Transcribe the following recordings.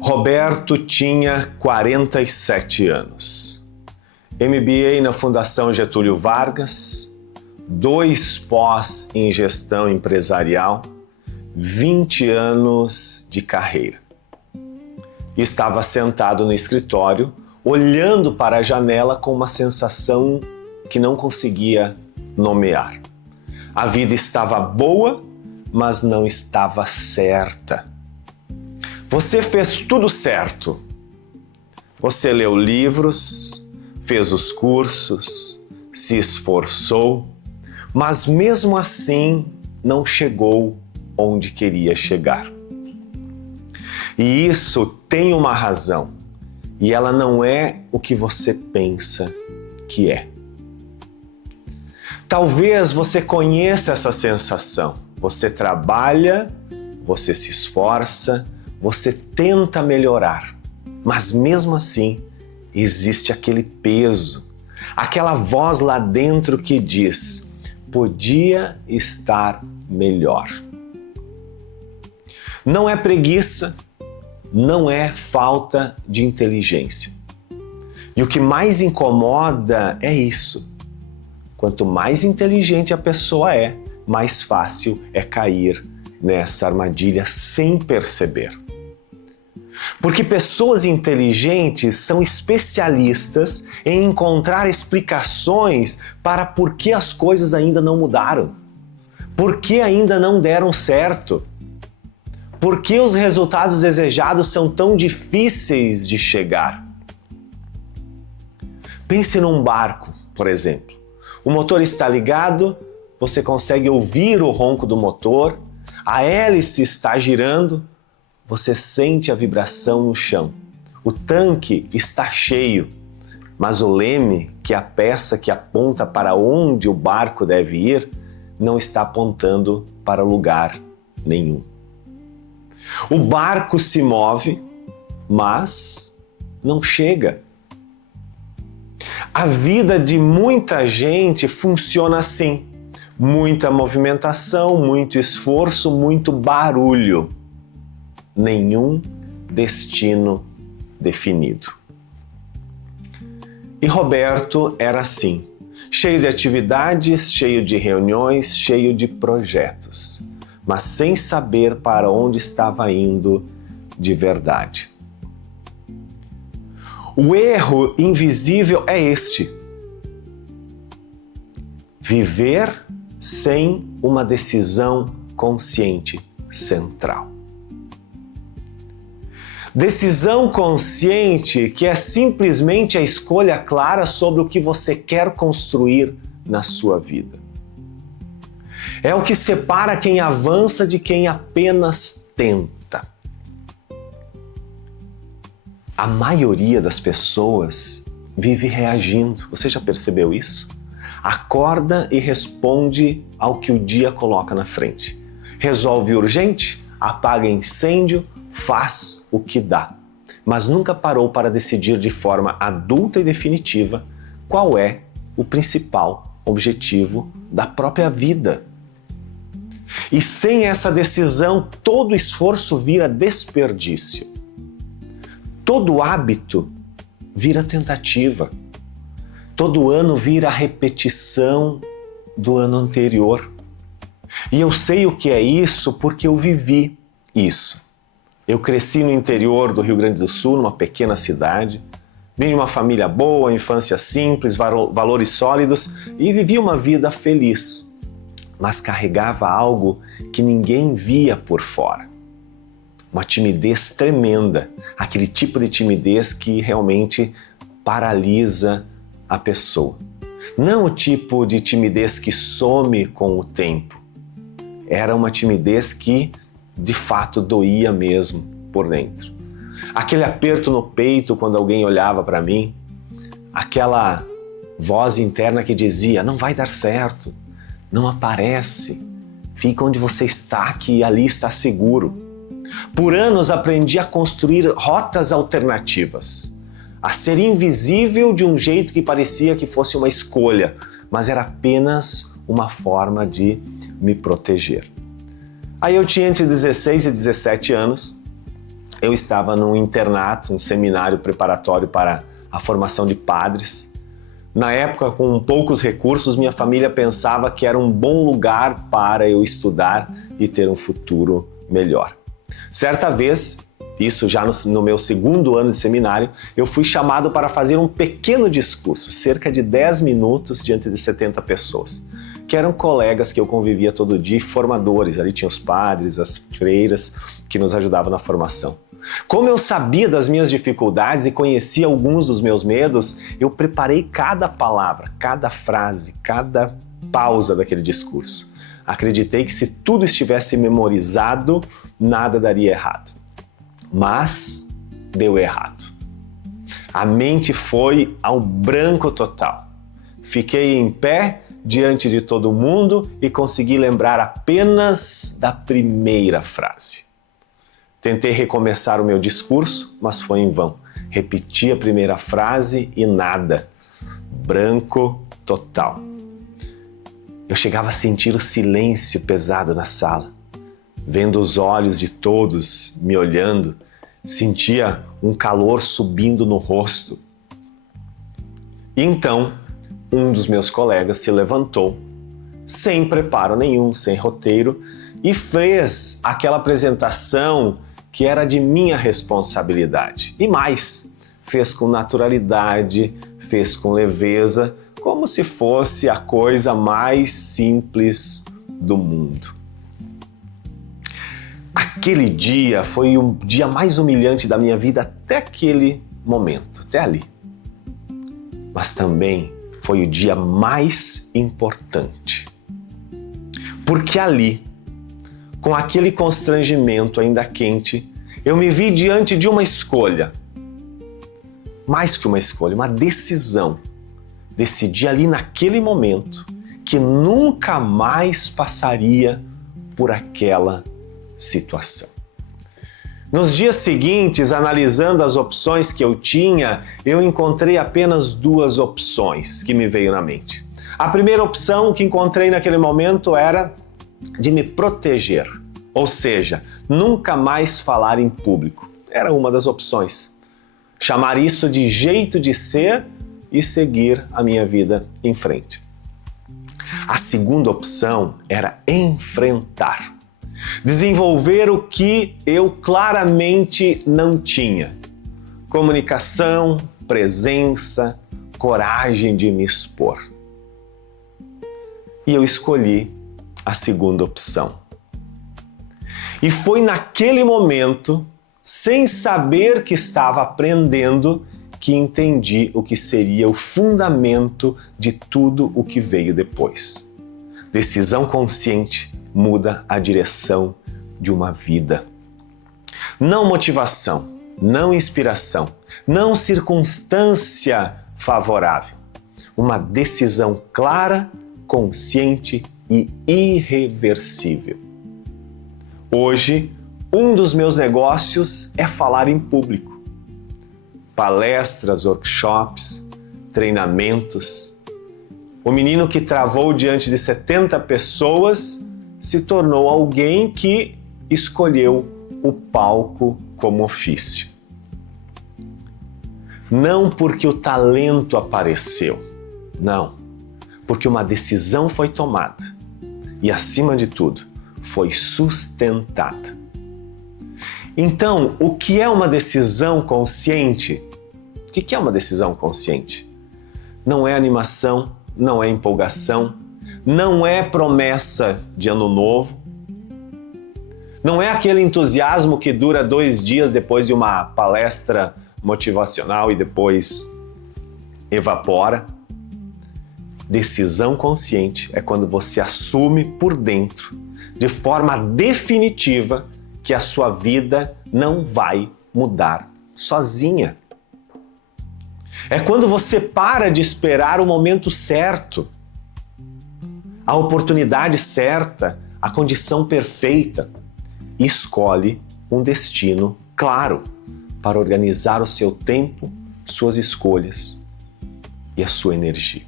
Roberto tinha 47 anos. MBA na Fundação Getúlio Vargas, 2 pós em gestão empresarial, 20 anos de carreira. Estava sentado no escritório, olhando para a janela com uma sensação que não conseguia nomear. A vida estava boa, mas não estava certa. Você fez tudo certo. Você leu livros, fez os cursos, se esforçou, mas mesmo assim não chegou onde queria chegar. E isso tem uma razão, e ela não é o que você pensa que é. Talvez você conheça essa sensação. Você trabalha, você se esforça, você tenta melhorar, mas mesmo assim existe aquele peso, aquela voz lá dentro que diz: podia estar melhor. Não é preguiça, não é falta de inteligência. E o que mais incomoda é isso. Quanto mais inteligente a pessoa é, mais fácil é cair nessa armadilha sem perceber. Porque pessoas inteligentes são especialistas em encontrar explicações para por que as coisas ainda não mudaram, por que ainda não deram certo, por que os resultados desejados são tão difíceis de chegar. Pense num barco, por exemplo. O motor está ligado, você consegue ouvir o ronco do motor, a hélice está girando, você sente a vibração no chão. O tanque está cheio, mas o leme, que é a peça que aponta para onde o barco deve ir, não está apontando para lugar nenhum. O barco se move, mas não chega. A vida de muita gente funciona assim. Muita movimentação, muito esforço, muito barulho. Nenhum destino definido. E Roberto era assim, cheio de atividades, cheio de reuniões, cheio de projetos, mas sem saber para onde estava indo de verdade. O erro invisível é este: viver sem uma decisão consciente central. Decisão consciente que é simplesmente a escolha clara sobre o que você quer construir na sua vida. É o que separa quem avança de quem apenas tenta. A maioria das pessoas vive reagindo. Você já percebeu isso? Acorda e responde ao que o dia coloca na frente. Resolve urgente, apaga incêndio, faz o que dá. Mas nunca parou para decidir de forma adulta e definitiva qual é o principal objetivo da própria vida. E sem essa decisão, todo esforço vira desperdício. Todo hábito vira tentativa. Todo ano vira repetição do ano anterior. E eu sei o que é isso porque eu vivi isso. Eu cresci no interior do Rio Grande do Sul, numa pequena cidade. Vim de uma família boa, infância simples, valores sólidos e vivi uma vida feliz. Mas carregava algo que ninguém via por fora. Uma timidez tremenda, aquele tipo de timidez que realmente paralisa a pessoa. Não o tipo de timidez que some com o tempo. Era uma timidez que, de fato, doía mesmo por dentro. Aquele aperto no peito quando alguém olhava para mim, aquela voz interna que dizia: não vai dar certo, não aparece, fica onde você está, que ali está seguro. Por anos aprendi a construir rotas alternativas, a ser invisível de um jeito que parecia que fosse uma escolha, mas era apenas uma forma de me proteger. Aí eu tinha entre 16 e 17 anos, eu estava num internato, um seminário preparatório para a formação de padres. Na época, com poucos recursos, minha família pensava que era um bom lugar para eu estudar e ter um futuro melhor. Certa vez, isso já no meu segundo ano de seminário, eu fui chamado para fazer um pequeno discurso, cerca de 10 minutos, diante de 70 pessoas, que eram colegas que eu convivia todo dia, formadores. Ali tinha os padres, as freiras, que nos ajudavam na formação. Como eu sabia das minhas dificuldades e conhecia alguns dos meus medos, eu preparei cada palavra, cada frase, cada pausa daquele discurso. Acreditei que se tudo estivesse memorizado, nada daria errado. Mas deu errado. A mente foi ao branco total. Fiquei em pé diante de todo mundo e consegui lembrar apenas da primeira frase. Tentei recomeçar o meu discurso, mas foi em vão. Repeti a primeira frase e nada. Branco total. Eu chegava a sentir o silêncio pesado na sala. Vendo os olhos de todos me olhando, sentia um calor subindo no rosto. E então, um dos meus colegas se levantou, sem preparo nenhum, sem roteiro, e fez aquela apresentação que era de minha responsabilidade. E mais, fez com naturalidade, fez com leveza, como se fosse a coisa mais simples do mundo. Aquele dia foi o dia mais humilhante da minha vida até aquele momento, até ali. Mas também foi o dia mais importante. Porque ali, com aquele constrangimento ainda quente, eu me vi diante de uma escolha. Mais que uma escolha, uma decisão. Decidi ali naquele momento que nunca mais passaria por aquela situação. Nos dias seguintes, analisando as opções que eu tinha, eu encontrei apenas duas opções que me veio na mente. A primeira opção que encontrei naquele momento era de me proteger, ou seja, nunca mais falar em público. Era uma das opções. Chamar isso de jeito de ser e seguir a minha vida em frente. A segunda opção era enfrentar. Desenvolver o que eu claramente não tinha. Comunicação, presença, coragem de me expor. E eu escolhi a segunda opção. E foi naquele momento, sem saber que estava aprendendo, que entendi o que seria o fundamento de tudo o que veio depois. Decisão consciente muda a direção de uma vida. Não motivação, não inspiração, não circunstância favorável. Uma decisão clara, consciente e irreversível. Hoje, um dos meus negócios é falar em público. Palestras, workshops, treinamentos. O menino que travou diante de 70 pessoas se tornou alguém que escolheu o palco como ofício. Não porque o talento apareceu, não, porque uma decisão foi tomada e, acima de tudo, foi sustentada. Então, o que é uma decisão consciente? O que é uma decisão consciente? Não é animação, não é empolgação, não é promessa de ano novo, não é aquele entusiasmo que dura 2 dias depois de uma palestra motivacional e depois evapora. Decisão consciente é quando você assume por dentro, de forma definitiva, que a sua vida não vai mudar sozinha. É quando você para de esperar o momento certo, a oportunidade certa, a condição perfeita, e escolhe um destino claro para organizar o seu tempo, suas escolhas e a sua energia.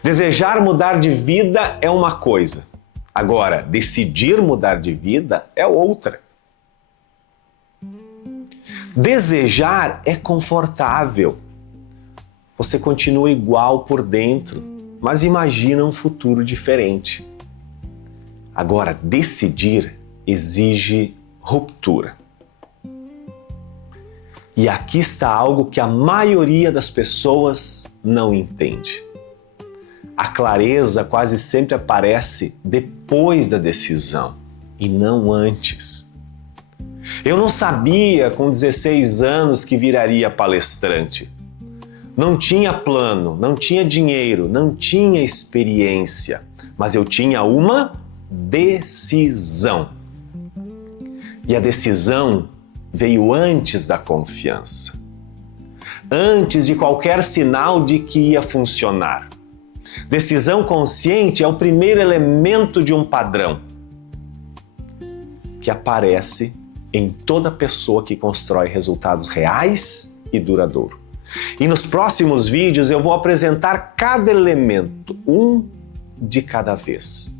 Desejar mudar de vida é uma coisa. Agora, decidir mudar de vida é outra. Desejar é confortável. Você continua igual por dentro, mas imagina um futuro diferente. Agora, decidir exige ruptura. E aqui está algo que a maioria das pessoas não entende. A clareza quase sempre aparece depois da decisão e não antes. Eu não sabia com 16 anos que viraria palestrante. Não tinha plano, não tinha dinheiro, não tinha experiência, mas eu tinha uma decisão. E a decisão veio antes da confiança, antes de qualquer sinal de que ia funcionar. Decisão consciente é o primeiro elemento de um padrão que aparece em toda pessoa que constrói resultados reais e duradouros. E nos próximos vídeos eu vou apresentar cada elemento, um de cada vez.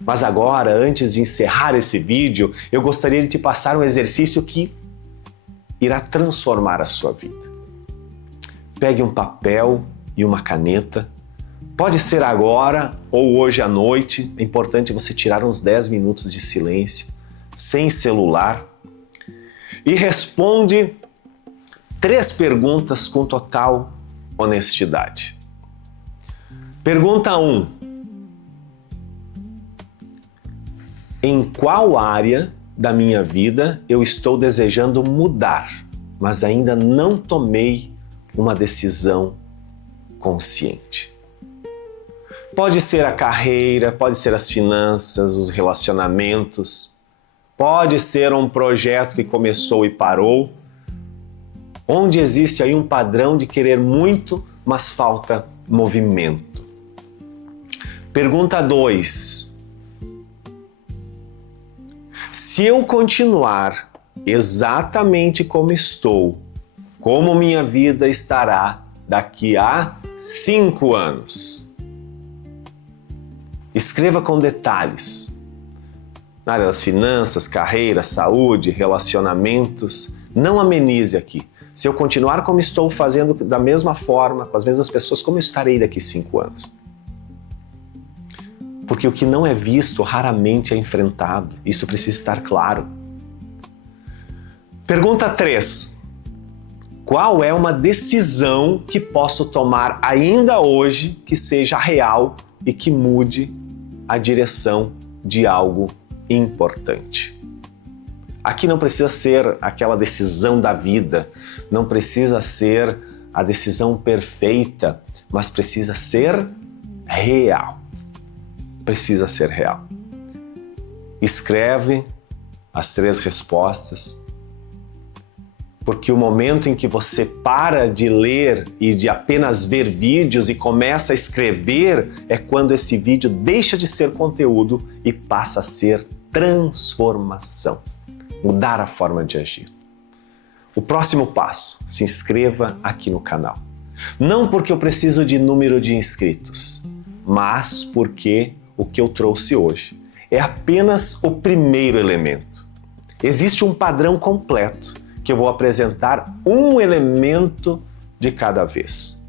Mas agora, antes de encerrar esse vídeo, eu gostaria de te passar um exercício que irá transformar a sua vida. Pegue um papel e uma caneta. Pode ser agora ou hoje à noite. É importante você tirar uns 10 minutos de silêncio, sem celular, e responde 3 perguntas com total honestidade. Pergunta 1. Em qual área da minha vida eu estou desejando mudar, mas ainda não tomei uma decisão consciente? Pode ser a carreira, pode ser as finanças, os relacionamentos, pode ser um projeto que começou e parou, onde existe aí um padrão de querer muito, mas falta movimento. Pergunta 2. Se eu continuar exatamente como estou, como minha vida estará daqui a 5 anos? Escreva com detalhes. Na área das finanças, carreira, saúde, relacionamentos. Não amenize aqui. Se eu continuar como estou, fazendo da mesma forma, com as mesmas pessoas, como eu estarei daqui a 5 anos? Porque o que não é visto raramente é enfrentado. Isso precisa estar claro. Pergunta 3. Qual é uma decisão que posso tomar ainda hoje que seja real e que mude a direção de algo importante? Aqui não precisa ser aquela decisão da vida, não precisa ser a decisão perfeita, mas precisa ser real. Precisa ser real. Escreve as 3 respostas, porque o momento em que você para de ler e de apenas ver vídeos e começa a escrever é quando esse vídeo deixa de ser conteúdo e passa a ser transformação, mudar a forma de agir. O próximo passo, se inscreva aqui no canal. Não porque eu preciso de número de inscritos, mas porque o que eu trouxe hoje é apenas o primeiro elemento. Existe um padrão completo que eu vou apresentar um elemento de cada vez.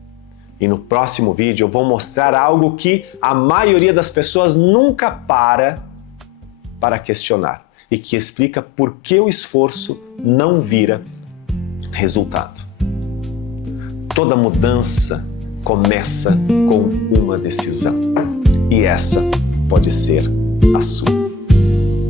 E no próximo vídeo eu vou mostrar algo que a maioria das pessoas nunca para questionar e que explica por que o esforço não vira resultado. Toda mudança começa com uma decisão. E essa pode ser a sua.